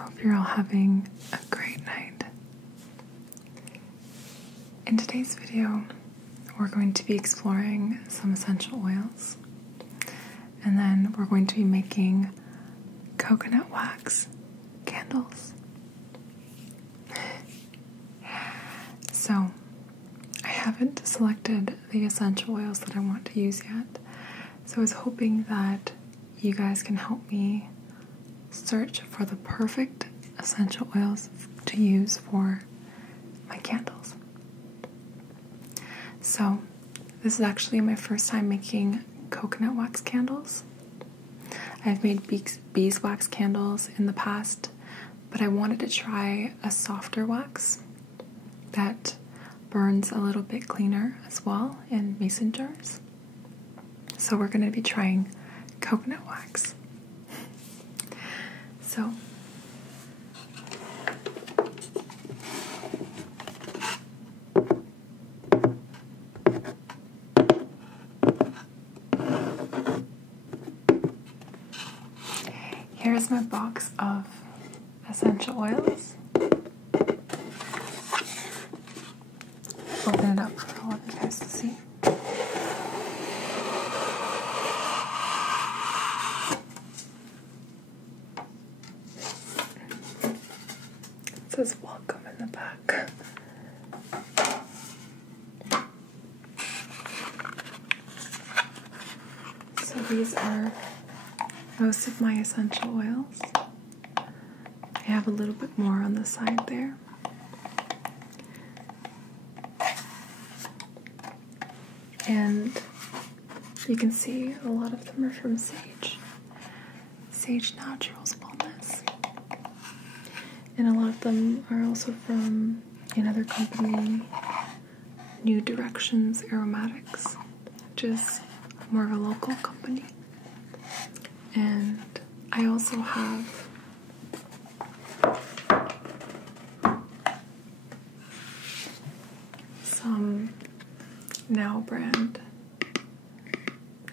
hope you're all having a great night. In today's video, we're going to be exploring some essential oils, and then we're going to be making coconut wax candles. So, I haven't selected the essential oils that I want to use yet, so I was hoping that you guys can help me search for the perfect essential oils to use for my candles. So, this is actually my first time making coconut wax candles. I've made beeswax candles in the past, but I wanted to try a softer wax that burns a little bit cleaner as well in mason jars. So we're going to be trying coconut wax. So here's my box of essential oils. Open it up for all of you guys to see. It says welcome in the back. So these are most of my essential oils. I have a little bit more on the side there. And you can see a lot of them are from Sage. Sage Naturals Wellness. And a lot of them are also from another company, New Directions Aromatics, which is more of a local company. And I also have some Now brand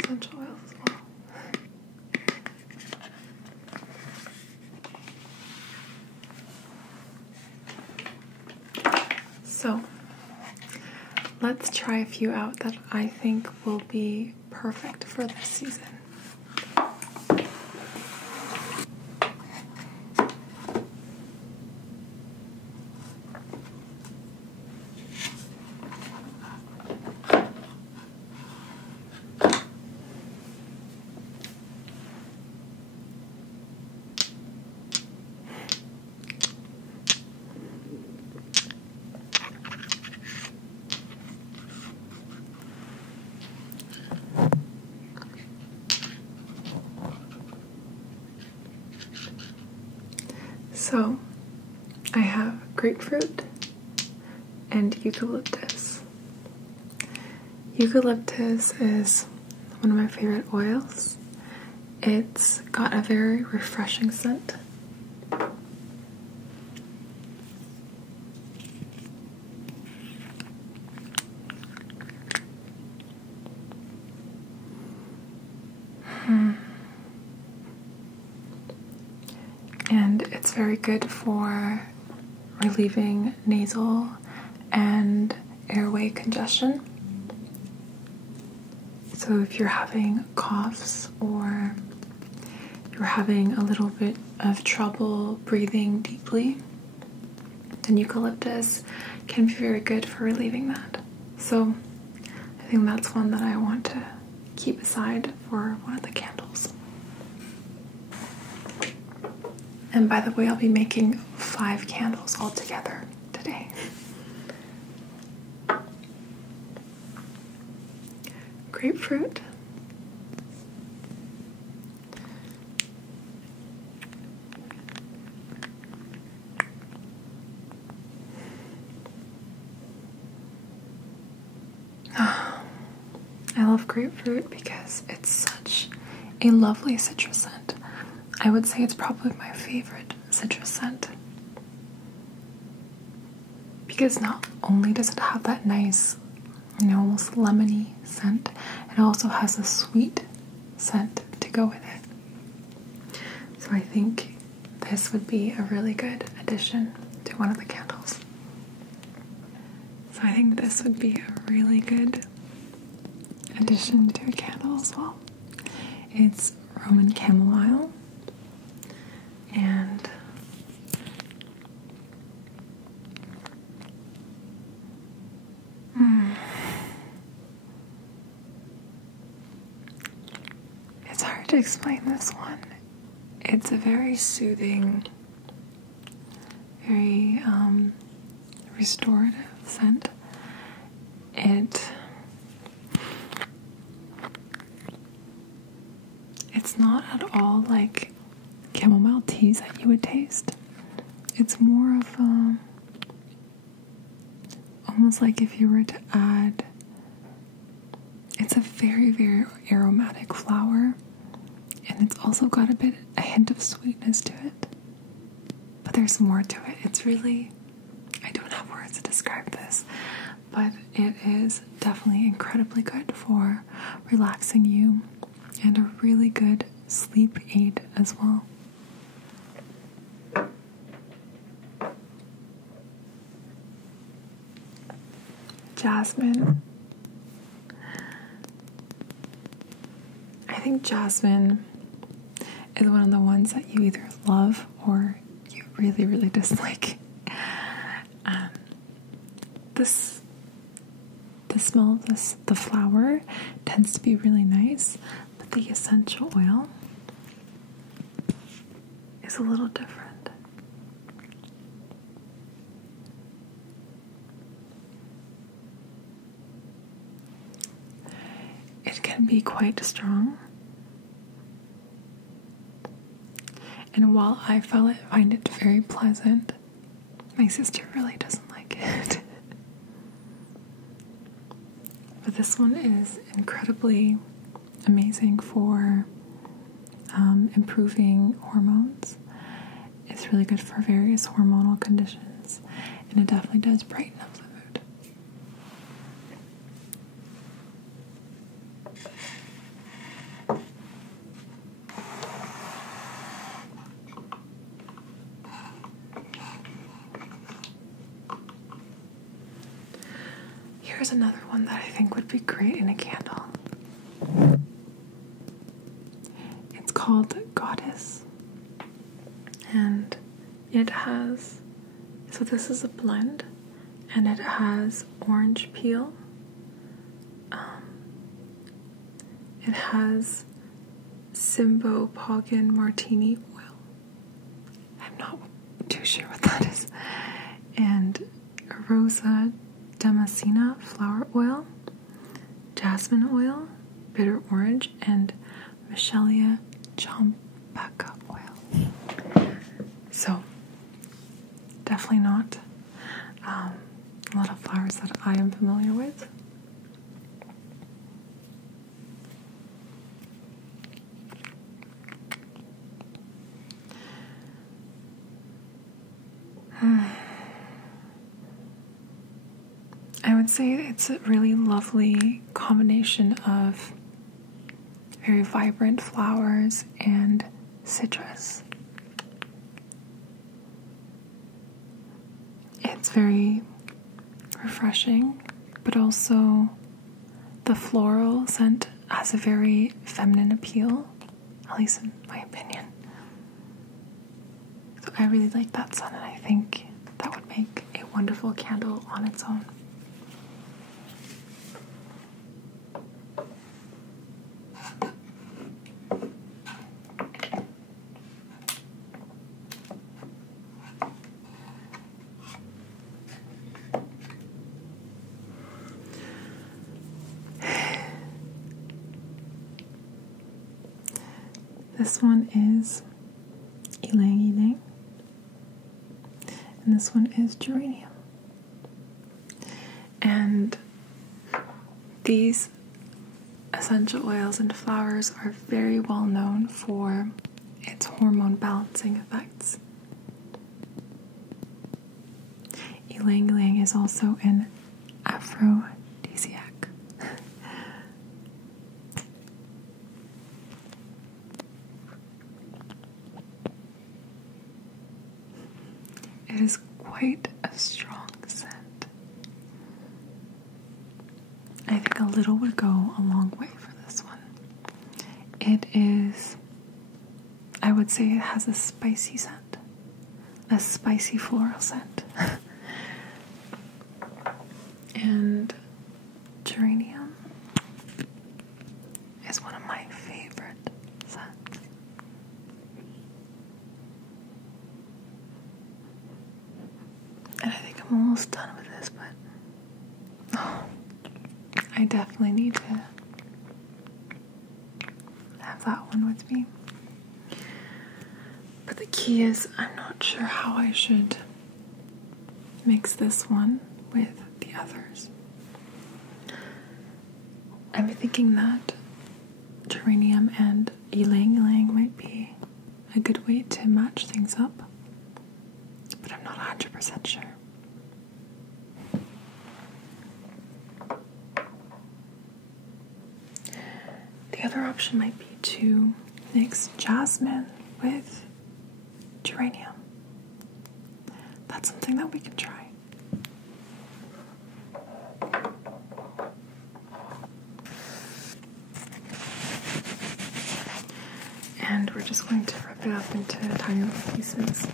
essential oils as well. So let's try a few out that I think will be perfect for this season. So, I have grapefruit and eucalyptus. Eucalyptus is one of my favorite oils. It's got a very refreshing scent. And it's very good for relieving nasal and airway congestion. So if you're having coughs or you're having a little bit of trouble breathing deeply, then eucalyptus can be very good for relieving that. So I think that's one that I want to keep aside for one of the candles. And by the way, I'll be making 5 candles altogether today. Grapefruit. Oh, I love grapefruit because it's such a lovely citrus scent. I would say it's probably my favorite citrus scent because not only does it have that nice, almost lemony scent, it also has a sweet scent to go with it. So I think the this would be a really good addition to one of the candles. So I think this would be a really good addition to a candle as well. It's Roman chamomile, and it's hard to explain this one. It's a very soothing, very restorative scent. It's not at all like chamomile teas that you would taste. It's more of almost like if you were to add, it's a very, very aromatic flower, and it's also got a hint of sweetness to it. But there's more to it. It's really, I don't have words to describe this, but it is definitely incredibly good for relaxing you and a really good sleep aid as well. Jasmine. I think jasmine is one of the ones that you either love or you really, really dislike. The smell of the flower tends to be really nice, but the essential oil is a little different. It can be quite strong, and while I find it very pleasant, my sister really doesn't like it. But this one is incredibly amazing for improving hormones. It's really good for various hormonal conditions, and it definitely does brighten up the mood. Here's another one that I think would be great in a candle. It's called Goddess, and it has, so this is a blend, and it has orange peel, it has Simbo-Poggen Martini oil, I'm not too sure what that is, and Rosa Damascena flower oil, jasmine oil, bitter orange, and Michelia Champaca oil. So, definitely not a lot of flowers that I am familiar with. I would say it's a really lovely combination of very vibrant flowers and citrus. It's very refreshing, but also the floral scent has a very feminine appeal, at least in my opinion. So I really like that scent, and I think that would make a wonderful candle on its own. This one is Ylang Ylang, and this one is Geranium. And these essential oils and flowers are very well known for its hormone balancing effects. Ylang Ylang is also an aphrodisiac. quite a strong scent. I think a little would go a long way for this one. It is, I would say it has a spicy scent, a spicy floral scent. And geranium is one of my favorite scents. And I think I'm almost done with this, but I definitely need to have that one with me. But the key is, I'm not sure how I should mix this one with the others. I'm thinking that geranium and ylang ylang might be a good way to match things up, but I'm not 100% sure. The other option might be to mix jasmine with geranium. That's something that we can try. And we're just going to rip it up into tiny little pieces.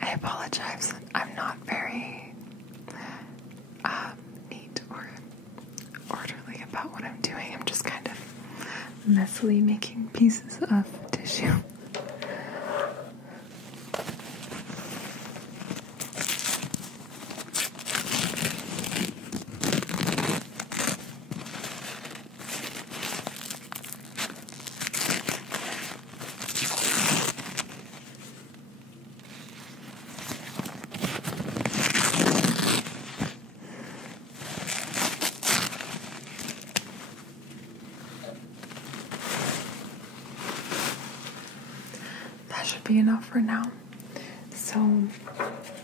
I apologize, I'm not very neat or orderly about what I'm doing. I'm just kind of messily making pieces of tissue. Be enough for now. So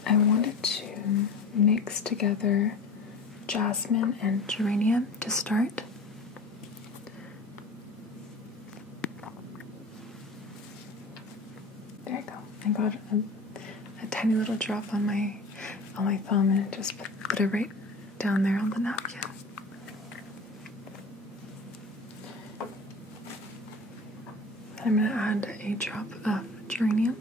I wanted to mix together jasmine and geranium to start. There you go. I got a tiny little drop on my thumb and just put it right down there on the napkin. I'm going to add a drop of geranium.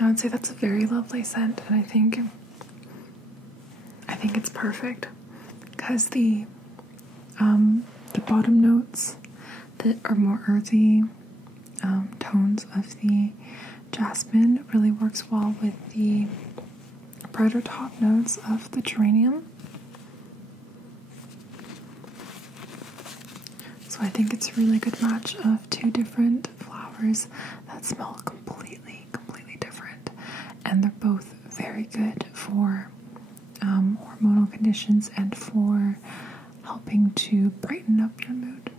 I would say that's a very lovely scent, and I think it's perfect because the bottom notes that are more earthy tones of the jasmine really works well with the brighter top notes of the geranium. So I think it's a really good match of two different flowers that smell completely different, and they're both very good for hormonal conditions and for helping to brighten up your mood.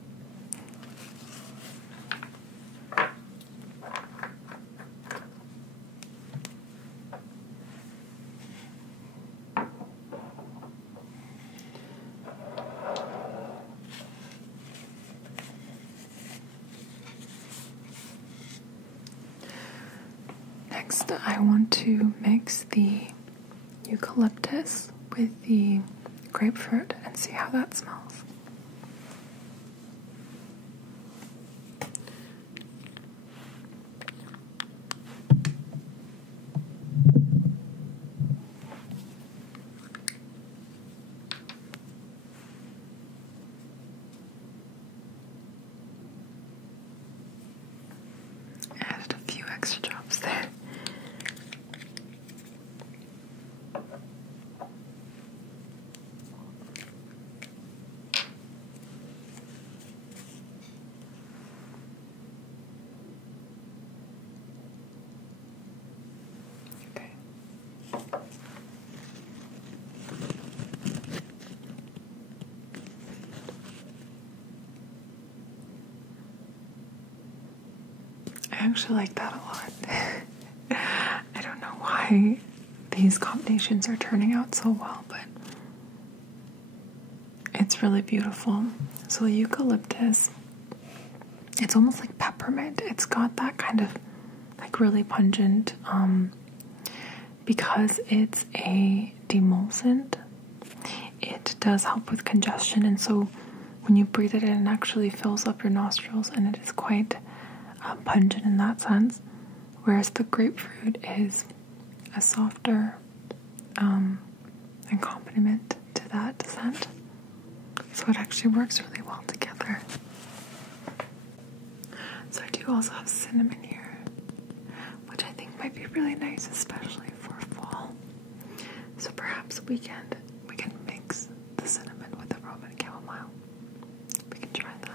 Next, I want to mix the eucalyptus with the grapefruit and see how that smells. Added a few extra drops there. actually like that a lot. I don't know why these combinations are turning out so well, but it's really beautiful. So eucalyptus, it's almost like peppermint. It's got that kind of like really pungent, because it's a demulcent, it does help with congestion, and so when you breathe it in, it actually fills up your nostrils, and it is quite pungent in that sense, whereas the grapefruit is a softer accompaniment to that scent. So it actually works really well together. So I do also have cinnamon here, which I think might be really nice, especially for fall. So perhaps we can mix the cinnamon with the Roman chamomile. We can try that.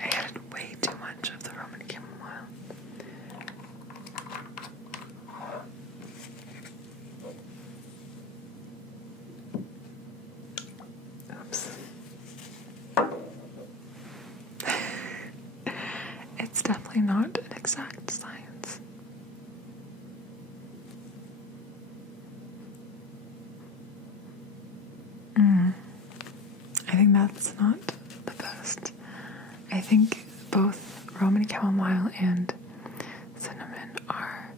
I added way too much of the Roman chamomile. Oops. It's definitely not an exact science. I think that's not the best. I think both Roman chamomile and cinnamon are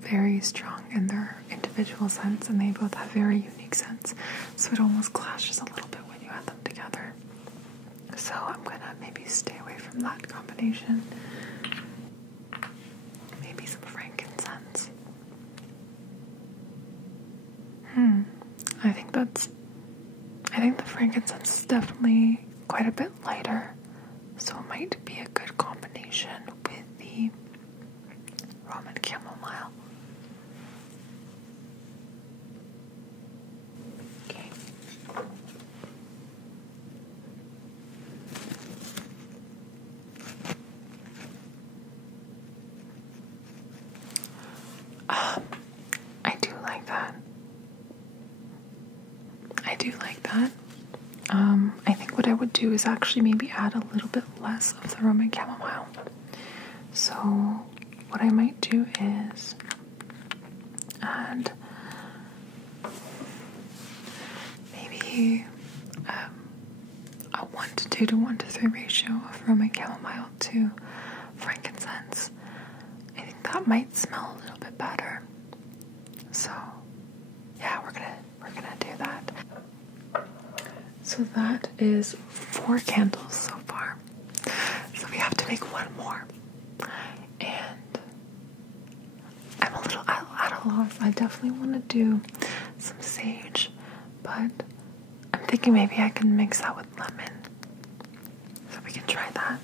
very strong in their individual scents, and they both have very unique scents, so it almost clashes a little bit when you add them together. So I'm gonna maybe stay away from that combination. Maybe some frankincense. I think the frankincense is definitely quite a bit lighter, so it might be a good combination with the Roman chamomile. Okay. I do like that. I think what I would do is actually maybe add a little bit less of the Roman chamomile. So what I might do is add maybe a 1:2 to 1:3 ratio of Roman chamomile to frankincense. I think that might smell a little bit better. So yeah, we're gonna do that. So that is 4 candles so far. So we have to make one more. And I'm a little at a loss. I definitely want to do some sage, but I'm thinking maybe I can mix that with lemon. So we can try that.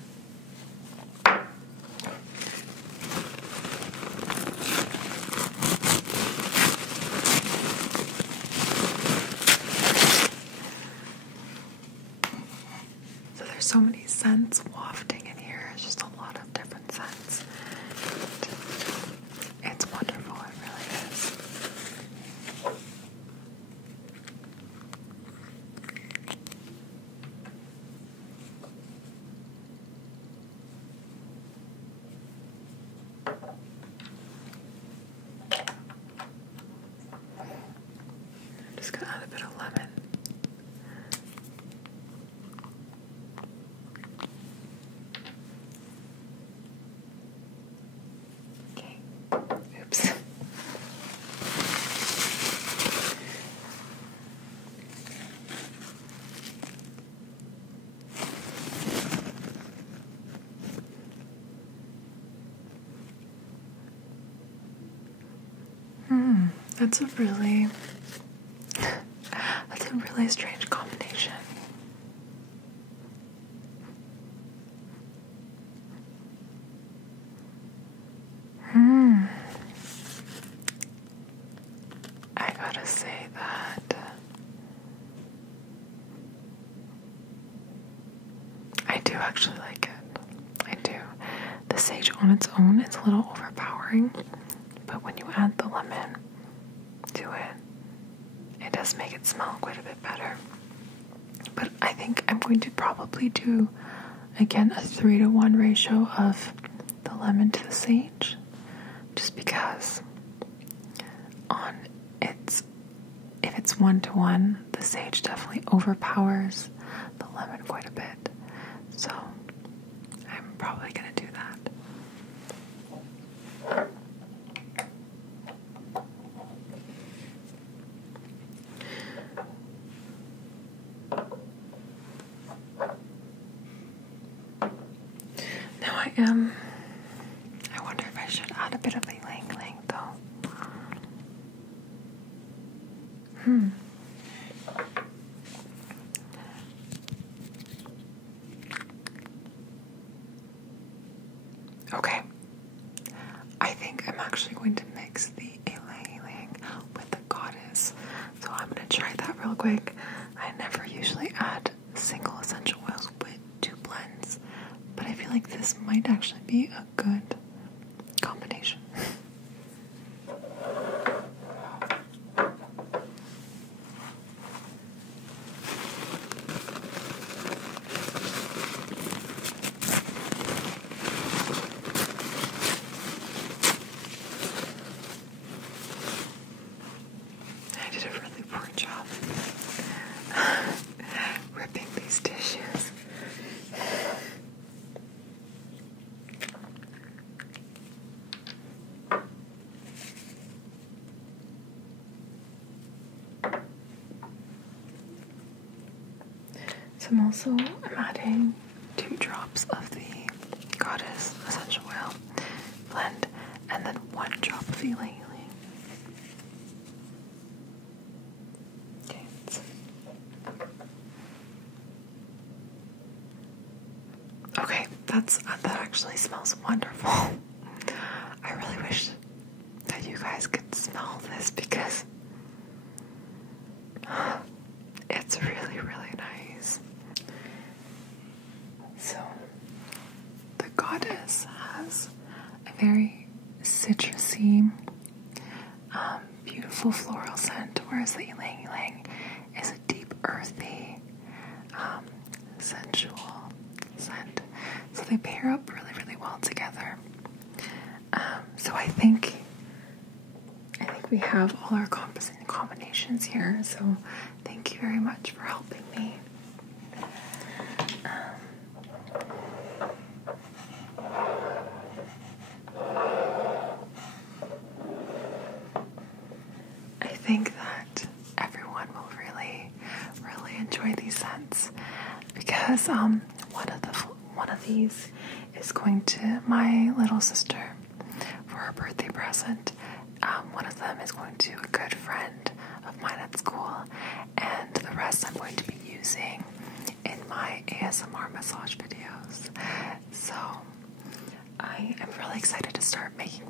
So many scents wafting in here. It's just a lot of different scents. It's wonderful, it really is. I'm just gonna add a bit of lemon. That's a really strange combination. do actually like it. I do. The sage on its own is a little overpowering, but when you add the lemon to it, it does make it smell quite a bit better. But I think I'm going to probably do, again, a 3-to-1 ratio of the lemon to the sage, just because if it's 1-to-1, the sage definitely overpowers the lemon quite a bit. So I'm probably going to do that. Now I wonder if I should add a bit of a ylang-ylang though. Okay. I think I'm actually going to mix the ylang-ylang with the goddess. So I'm going to try that real quick. I never usually add single essential oils with 2 blends, but I feel like this might actually be a good combination. I did a really poor job ripping these tissues. So I'm adding 2 drops of the goddess essential oil blend and then 1 drop of ylang-ylang. Okay, that actually smells wonderful. I really wish that you guys could smell this because it's really, really nice. So, the goddess has a very citrusy, beautiful floral scent, whereas the ylang-ylang is a deep, earthy, sensual scent. So they pair up really, really well together. So I think we have all our combinations here. So thank you very much for helping me. I think that everyone will really, really enjoy these scents because one of these is going to my little sister for her birthday present. One of them is going to a good friend of mine at school, and the rest I'm going to be using in my ASMR massage videos. So I am really excited to start making